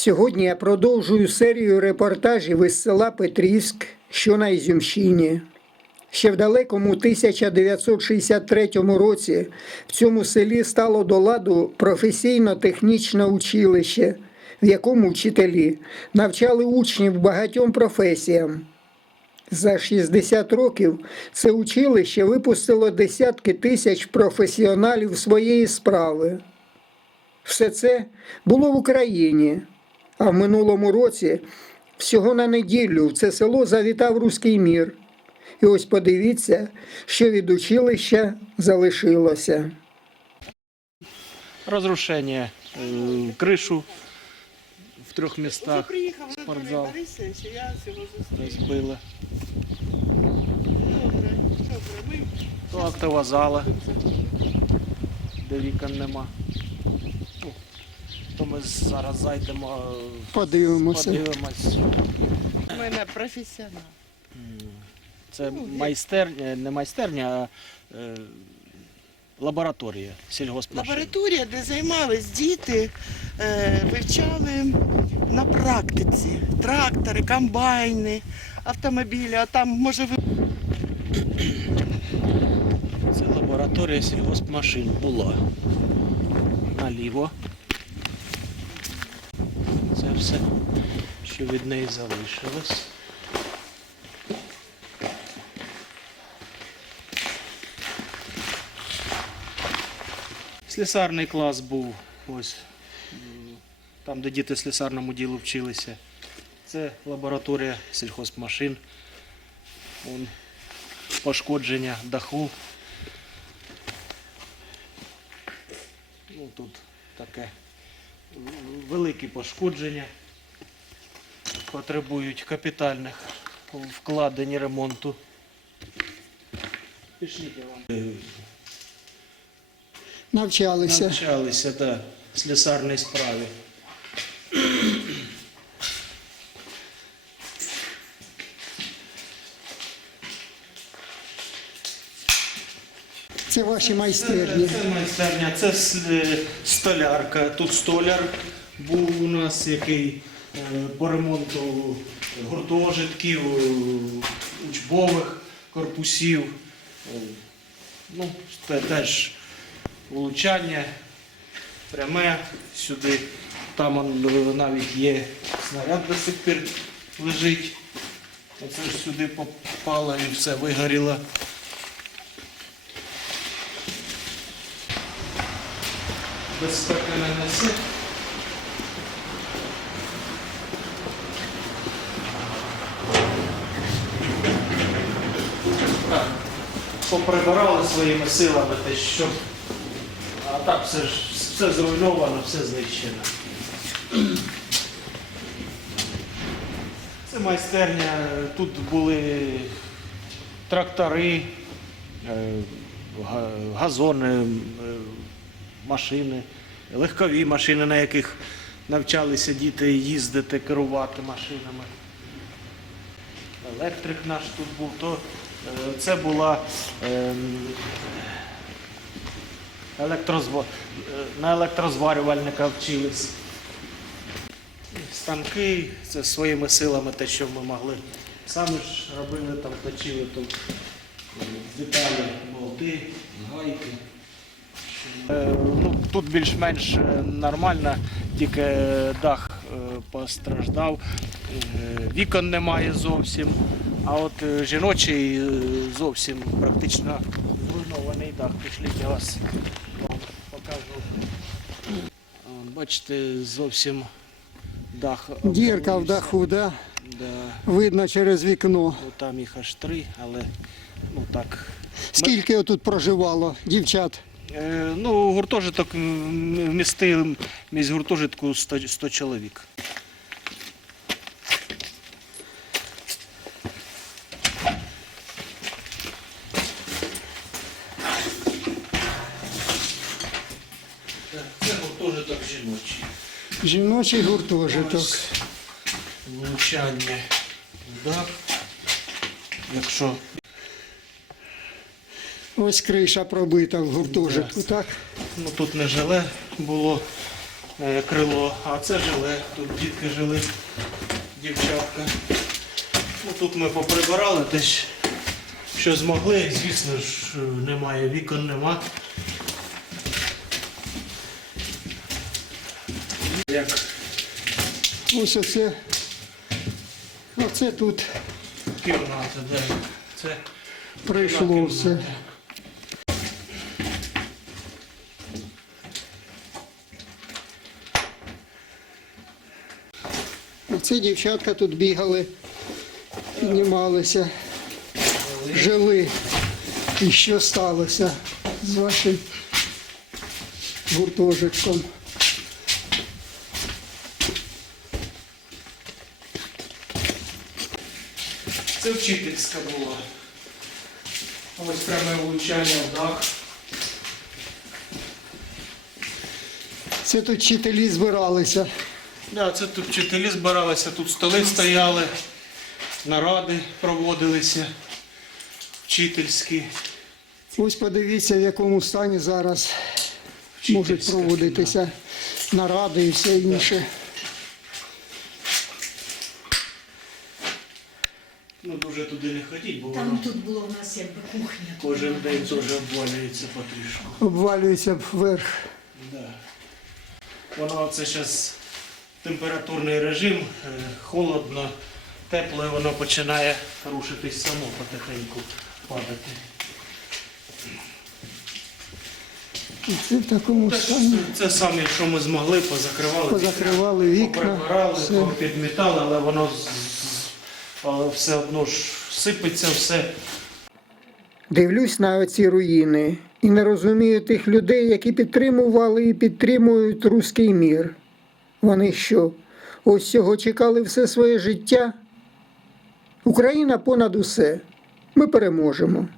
Сьогодні я продовжую серію репортажів із села Петрівськ, що на Ізюмщині. Ще в далекому 1963 році в цьому селі стало до ладу професійно-технічне училище, в якому вчителі навчали учнів багатьом професіям. За 60 років це училище випустило десятки тисяч професіоналів своєї справи. Все це було в Україні. А в минулому році, всього на неділю, в це село завітав Руський мір. І ось подивіться, що від училища залишилося. Разрушение, э, крышу в местах приїхав спортзал. Анатолій Борисович, і я цього зустріла. разбило. Добре, добре. Ми То актова зала, де вікон нема. Зараз зайдемо, е, Подивимося. подивимось. У мене професіонал. Це майстерня, не майстерня, а е, лабораторія сільгоспмашин. Лабораторія, де займались діти, е, вивчали на практиці трактори, комбайни, автомобілі, а там може ви Це лабораторія сільгоспмашин була. Наліво. Все, що від неї залишилось. Слісарний клас був ось там, де діти слісарному ділу вчилися. Це лабораторія сільхозмашин. Вон пошкодження даху. Ну, тут таке великі пошкодження. Потребують капітальних вкладень ремонту. Пішліть я вам. Навчалися. Навчалися, да, слісарної справі. Це ваші майстерні. Це, це майстерня, це е, столярка. Тут столяр був у нас, який е, по ремонту гуртожитків, учбових корпусів. Е, Ну, це теж влучання пряме сюди. Там навіть є снаряд до сих пір лежить. Оце ж сюди попало і все вигоріло. Безпеки не несе. Так, поприбирали своїми силами те, що. А так все ж все зруйновано, все знищено. Це майстерня, тут були трактори, е, газони, е, машини, легкові машини, на яких навчалися діти їздити, керувати машинами. Електрик наш тут був, то е, це була ем, електрозва... е, на електрозварювальника вчились. Станки, це своїми силами те, що ми могли. Самі ж робили там, точили там е, деталі, болти, гайки. Е, Ну, тут більш-менш е, нормально, тільки дах е, постраждав, вікон немає зовсім, а от жіночий зовсім практично зруйнований дах. Пішліть, я вас вам покажу. Бачите, зовсім дах. Дірка в даху, да? Да. видно через вікно. Ну, там їх аж три, але ну так. Скільки тут проживало дівчат? Е, ну, гуртожиток вмістив місь гуртожитку 100, 100 чоловік. Це гуртожиток жіночий. Жіночий гуртожиток. Влучання в. Якщо Ось криша пробита в гуртожитку, так? ну, тут не желе було, е, крило, а це жиле. Тут дітки жили, дівчатка. Ну, тут ми поприбирали теж, що змогли. Звісно ж, немає вікон, нема. Як Ось оце, оце тут кімната, де це прийшло все. Оце дівчатка тут бігали, піднімалися, жили. І що сталося з вашим гуртожитком? Це вчительська була. Ось пряме влучання в дах. Це тут вчителі збиралися. Да, це тут вчителі збиралися, тут столи стояли, наради проводилися, вчительські. Ось подивіться, в якому стані зараз можуть Вчительська проводитися наради і все інше. Ну, дуже туди не ходіть, бо Там воно тут була у нас якби кухня. кожен день теж обвалюється потрішку. Обвалюється вверх. Да. Воно це зараз температурний режим, е, холодно, тепло, і воно починає рушитись само потихеньку падати. І це в такому Це, стані. це саме, що ми змогли, позакривали. Позакривали вікна. Поприбирали, все. попідмітали, але воно з- з- але все одно ж сипеться все. Дивлюсь на оці руїни і не розумію тих людей, які підтримували і підтримують руський мір. Вони що? Ось цього чекали все своє життя? Україна понад усе. Ми переможемо.